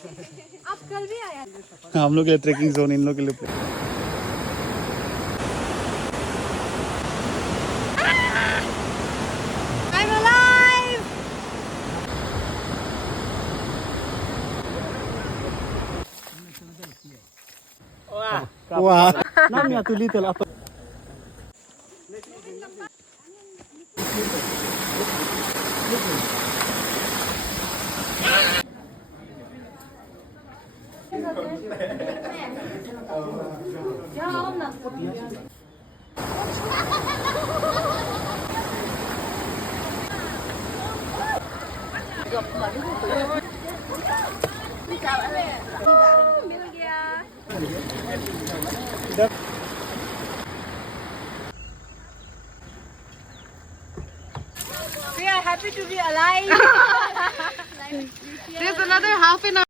आप कल भी आया। हम लोग के लिए ट्रेकिंग जोन, इन लोग के लिए I'm alive. wah. Namanya too little atau mill Gaya. We are happy to be alive. There's another half an hour.